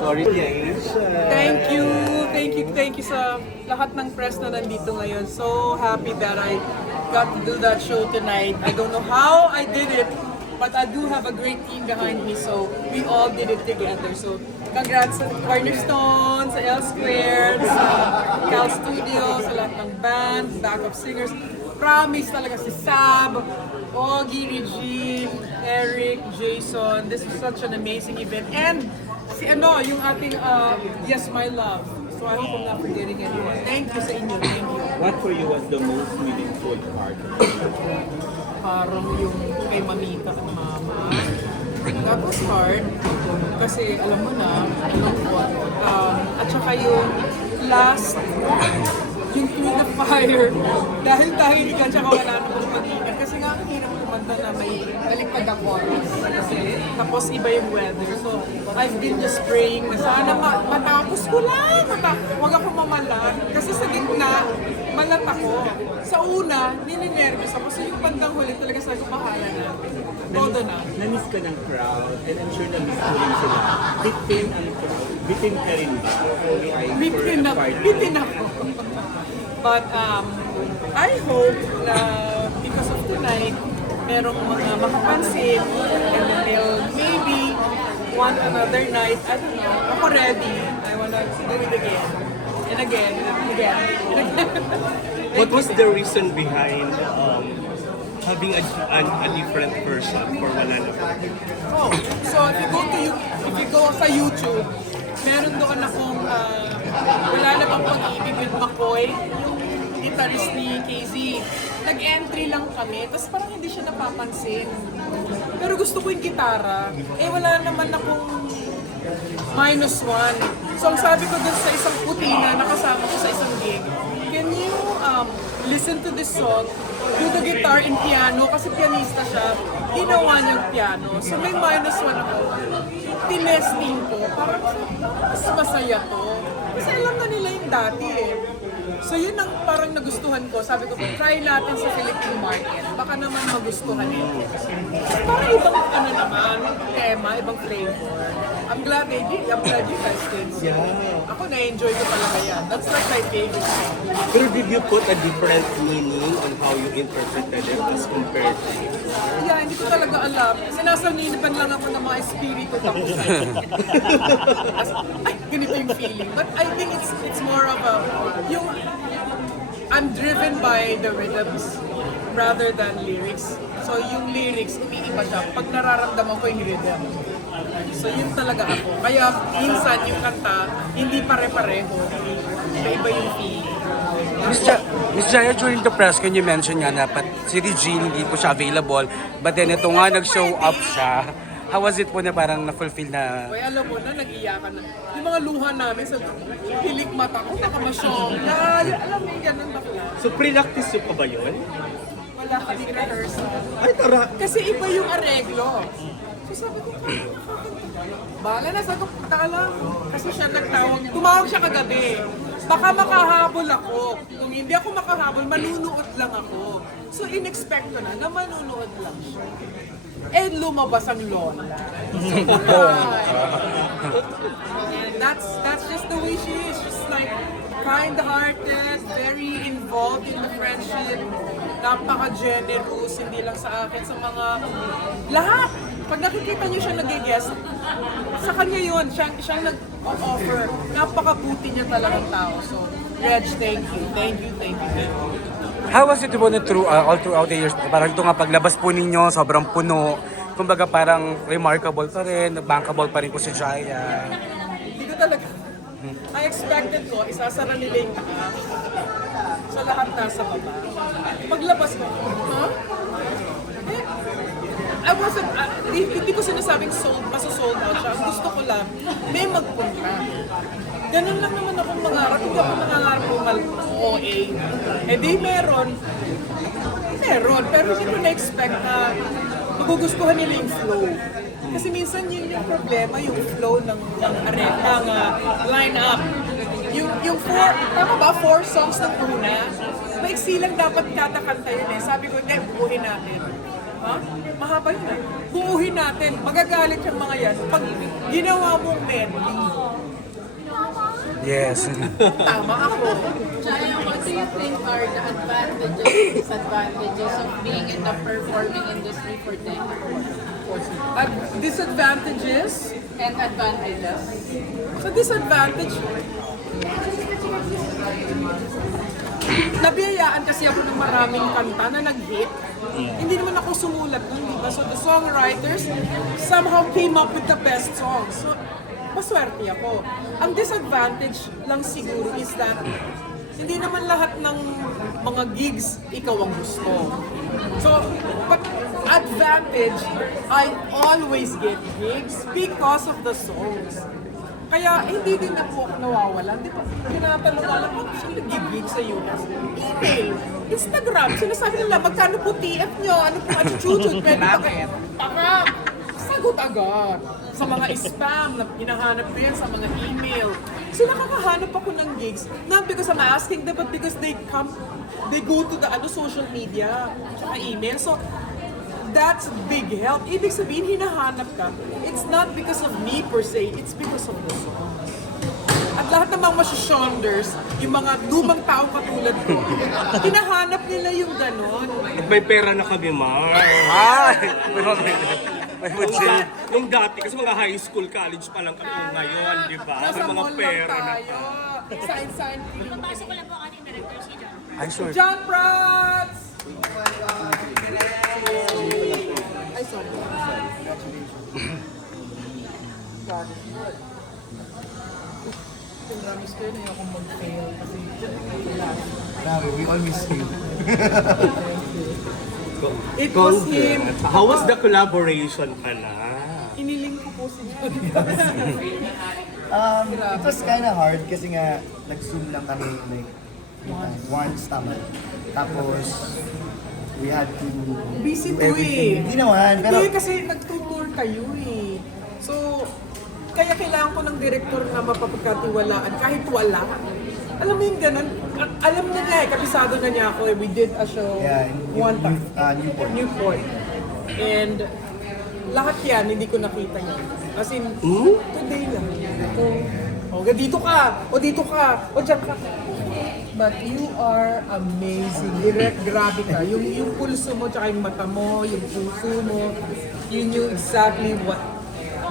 Sorry. Thank you sa lahat ng press na nandito ngayon. So happy that I got to do that show tonight. I don't know how I did it, but I do have a great team behind me, so we all did it together. So congrats sa Cornerstone, sa L Squared, sa Cal Studios, sa lahat ng band, backup singers. Promise talaga si Sab, Ogie, Regine, Eric, Jason. This is such an amazing event. And si yung ating Yes My Love. So I hope I'm not forgetting anyone. Thank you sa inyo. Thank you. What for you was the most meaningful part? Parang yung kay Mamita at Mama. That was hard. Kasi alam mo na, at saka yung last, yung Through the Fire, dahil ka, tsaka wala namang mag-ingat. Kasi nga, ang hirap kumanta na may baliktad ang oras. Tapos iba yung weather. So, I've been just praying na sana matapos ko lang. Huwag ako mamalat. Kasi sa gitna, malat ako. Sa una, nininervous ako. So yung bandang huli talaga sabi ko, bahala na. Todo na. Na-miss ka ng crowd, and I'm sure na-miss ko rin sila. Bitin ang crowd. Bitin ka rin ba? Bitin ako. But I hope na because of tonight, merong mga makapansin and then they'll maybe want another night. I don't know. Ako ready. I wanna do it again. And again, and again, and again. What was the reason behind having a different person for Wala Na? Oh, so if you go sa YouTube, meron doon akong Wala Na Bang Pag-ibig with McCoy, yung guitarist ni KZ. Nag-entry lang kami, tapos parang hindi siya napapansin. Pero gusto ko yung gitara. Wala naman akong -1. So ang sabi ko dun sa isang puti na nakasama ko sa isang gig, can you listen to this song, do the guitar in piano, kasi pianista siya, ginawa niyang piano. So may -1 ako. Tinesting ko, parang mas masaya to. Kasi alam na nila yung dati eh. So yun ang parang nagustuhan ko. Sabi ko, try natin sa Philippine market. Baka naman magustuhan nito. Parang ibang naman, tema, ibang flavor. I'm glad they did. I'm glad you guys did. So, ako na-enjoy ko talaga yan. That's like my favorite thing. Pero did you put a different meaning on how you interpreted it as compared to Yeah, hindi ko talaga alam. Sinasanipan lang ako ng mga espiritu tapos ay, ganito yung feeling. But I think it's more of a, I'm driven by the rhythms rather than lyrics. So yung lyrics, umiiba siya pag nararamdaman ko yung rhythm. So yun talaga ako. Kaya minsan yung kanta, hindi pare-pareho. Iba yung feeling. Miss Jaya, during the press, can you mention nga na si Regine hindi po siya available, but then ito nga nag-show up siya. How was it po na parang na-fulfill na? Uy, alam mo na, nag-iyakan na. Yung mga luha namin sa pilik mata ko, nakamasyong. Alam mo yung ganun bakla. So pre-practice nyo pa ba yun? Wala kami rehearsal. Ay, tara! Kasi iba yung areglo. So sabi ko, bahala na, sabi ko, punta ka lang. Kasi siya nagtawag. Tumawag siya kagabi. Baka makahabol ako. Kung hindi ako makahabol, manunood lang ako. So in-expect ko na manunood lang siya. Lumabas ang lola. And that's just the way she is. She's like kind-hearted, very involved in the friendship, napaka-generous, hindi lang sa akin, sa mga lahat. Pag nakikita niyo siya nag-guest, sa kanya yun, siyang nag-offer. Napakabuti niya talagang tao. So, Reg, thank you. How was it po na all throughout the years? Parang ito nga paglabas po ninyo, sobrang puno. Kumbaga parang remarkable pa rin, bankable pa rin po si Jaya. Hindi ko talaga. I expected ko, isasara nila yung taas. Sa lahat nasa baba. Paglabas ko, I wasn't, hindi ko sinasabing masosold out siya. Ang gusto ko lang, may magpunta. Ganun lang naman akong mangarap. Hindi ako mangarap kung OA. Di meron. Pero hindi ko na-expect na magugustuhan nila yung flow. Kasi minsan yun yung problema, yung flow ng line-up. Yung four songs ng una, maiksi lang dapat kada kanta yun eh. Sabi ko, hindi, buuhin natin. Ha? Mahaba yun eh. Buuhin natin. Magagalit yung mga yan. Pag ginawa mong medley, Yes. tama ako. Chaya, what do you think are the advantages and disadvantages of being in the performing industry for 10 years? At disadvantages, And advantages? sa disadvantage, nabiyayaan kasi ako ng maraming kanta na nag-hit. Hindi naman ako sumulat nun, di ba? So the songwriters somehow came up with the best songs. So, maswerte ako. Ang disadvantage lang siguro is that hindi naman lahat ng mga gigs ikaw ang gusto. So, but advantage, I always get gigs because of the songs. Kaya hindi din ako nawawalan. Di ba? Tinatanong ko lang, paano siya nag-gig sa US? Email, Instagram, sinasabi nila, magkano po TF nyo? Ano po attitude? Pwede ba kayo? Pakap! Sagot agad. Sa mga spam na hinahanap ko yan sa mga email. So nakakahanap ako ng gigs, not because I'm asking them, but because they go to the social media, tsaka email. So, that's big help. Ibig sabihin, hinahanap ka. It's not because of me per se, it's because of the songs. At lahat ng mga masyashonders, yung mga lumang tao katulad ko, hinahanap nila yung ganon. May pera na kami, Mar. Ay! May budget. Nung dati, kasi mga high school, college pa lang kami ngayon, di ba? Nasa May mga mall lang pera na tayo. Sign. Papasok ko lang po ang ating director, si John. Ay, sure. John Prats! Ay, sorry. Promise ko yun, ayokong mag-fail kasi Grabe, we all miss you. it was him. How was the collaboration pala? Iniling ko po si John. It was kind of hard kasi nga nag-zoom lang kami like once, tama. Tapos we had to Busy do to everything. eh. Hindi naman, pero Hindi, kasi nagtutour kayo eh. So, kaya kailangan ko ng director na mapapagkatiwalaan kahit wala. Alam mo yung ganun? Alam na niya eh, kabisado na niya ako eh. We did a show yeah, one time. Newport. Newport. And lahat yan, hindi ko nakita yan. As in, today lang. O, dito ka! O, dito ka! O, dyan ka! But you are amazing. Direct, grabe ka. Yung pulso mo, tsaka yung mata mo, yung puso mo, you knew exactly what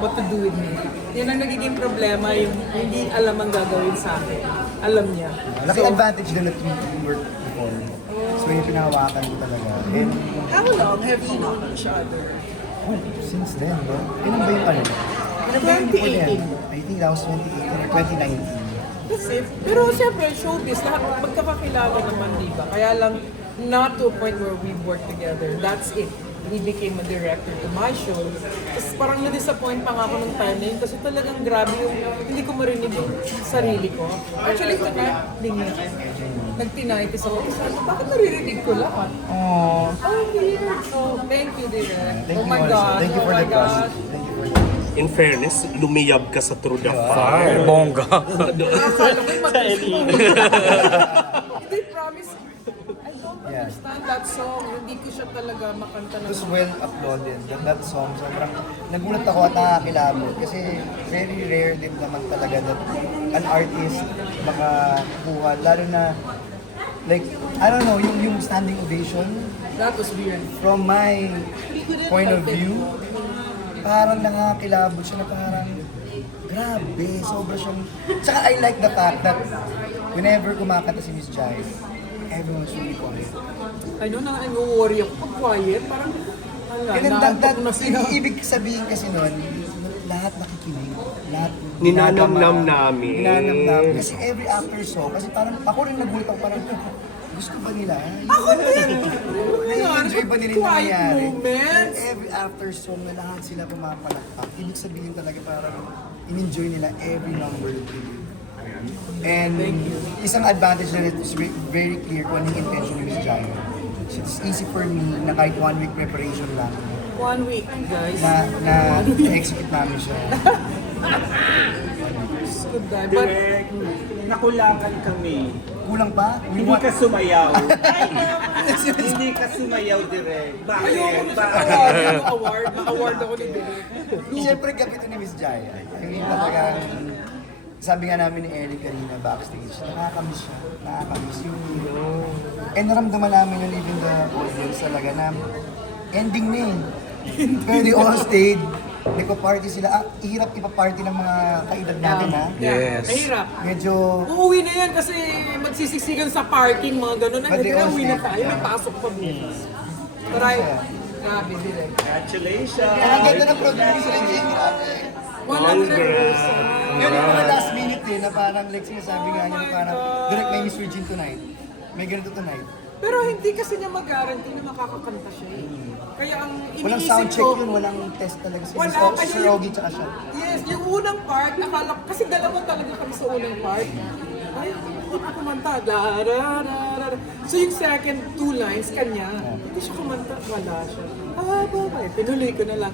to do with me. Yan ang nagiging problema, yung hindi alam ang gagawin sa akin. Alam niya. Laki advantage din that we worked before. So yung pinahawakan ko talaga. And How long have you known each other? since then, bro. Ilan ba yung ano? Ilan ba yung before then? I think that was 2018 or 2019. That's it. Pero siyempre, showbiz, lahat magkakakilala naman, di ba? Kaya lang, not to a point where we work together. That's it. He became a director to my show. Tapos parang na-disappoint pa nga ako ng time na yun kasi talagang grabe yung hindi ko marinig yung sarili ko. Actually, nagtinnitis ako. Kasi bakit naririnig ko lahat? Oh, weird. So, thank you, Direk. Thank Oh you, my Marissa. God. Thank you Oh for my the trust. gosh. Thank you for the trust. In fairness, lumiyab ka sa Through the Fire. Fire, bongga. Nakakala ko'y mag-disco. Hindi, promise. I don't understand that song. Hindi ko siya talaga makanta It ng was well uploaded. That song, sobrang nagulat ako at nakakilabot. Kasi very rare din naman talaga that an artist makakuha. Lalo na, like, I don't know, yung standing ovation, That was weird. from my point of view, parang nakakilabot siya na parang, grabe, sobra siyang... Tsaka I like the fact that whenever kumakanta si Miss Jai, everyone's really quiet. I know na nag-worry ako pag quiet. Parang, hala, And then naantok na sila. ibig sabihin kasi nun, lahat nakikinig. Lahat Ninanamnam ginagama, namin. Ninanamnam. Kasi every after song, kasi parang ako rin nagulat ako parang, gusto ba nila? Ako din! Nai-enjoy ba nila yung Quiet nangyayari? moments. Every after song na lahat sila pumapalakpak. Ibig sabihin talaga parang in-enjoy nila every number that they do. And isang advantage na is very clear kung anong intention ni Miss Jai. So it's easy for me na kahit 1 week preparation lang 1 week, guys. na execute namin siya. Good guy. But, Direk, nakulangan kami Kulang pa? We Hindi want... ka sumayaw. Hindi ka sumayaw direct. Ayoko Bakit? na sa award. Ma-award ako ni Direk. Siyempre, gabi ito ni Miss Jaya. Yung talagang... Sabi nga namin ni Eric kanina backstage, nakakamiss siya. Nakakamiss yung... And naramdaman namin yun even the audience talaga na ending na eh. Pero they all stayed. Nagpa-party sila. Ihirap ipa-party ng mga kaedad natin ha. Yes. Mahirap. Medyo... Uuwi na yan kasi magsisiksikan sa parking, mga gano'n. But they all Uwi na stay. tayo, may pasok pa bukas. Taray, grabe, Direk. Congratulations! Ang ganda ng producer ni Jamie Rafi. 100%. Yun yung mga last minute eh, na parang like sinasabi nga niya na parang direct may Miss Virgin tonight. May ganito tonight. Pero hindi kasi niya mag-guarantee na makakakanta siya eh. Kaya ang Walang iniisip sound check ko, yun, walang test talaga. Si Wala, Miss kaya Sir yung- Ogie tsaka siya. yes, yung unang part, akala ko, kasi dalawa talaga kami sa unang part. Ay, hindi ko kumanta. La, ra, ra, ra, ra. So yung second two lines, kanya, hindi siya kumanta, wala siya. Ah, babay, tinuloy ko na lang.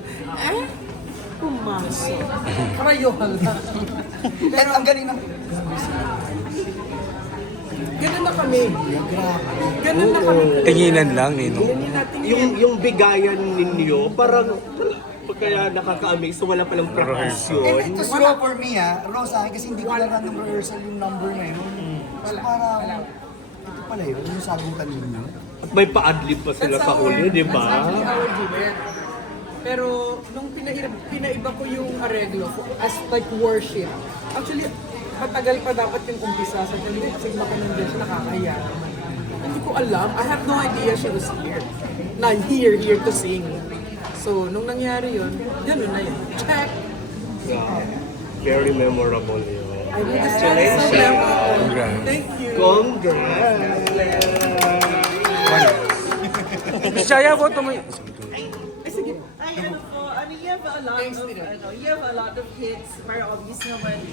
Pumasok. Crayola. Pero ang galing ng... Ganun na kami. Yeah, grabe. Ganun na kami. Tinginan lang eh, no? Hindi natin Yung bigayan ninyo, parang kaya nakaka-amaze, so wala palang And preparation. it was raw for me raw sa akin kasi hindi ko lang ng rehearsal yung number na yun. So parang, ito pala yun, yung sagutan ninyo. At may pa-adlib pa sila sa huli, di ba? That's actually our duet. Pero nung pinaiba ko yung arreglo as like worship, actually matagal pa dapat yung umpisa sa hindi kasi makananda siya nakakaya naman. Hindi ko alam, I have no idea she was here. Na here to sing. So nung nangyari yun, ganun na yun. Check! Yeah. Very memorable yun. I mean, this one is so memorable. Congrats. Thank you. Congrats! Miss Jaya, what mo... Ay, sige. Ay, ano po, you have a lot of, you have a lot of hits, pero obvious naman,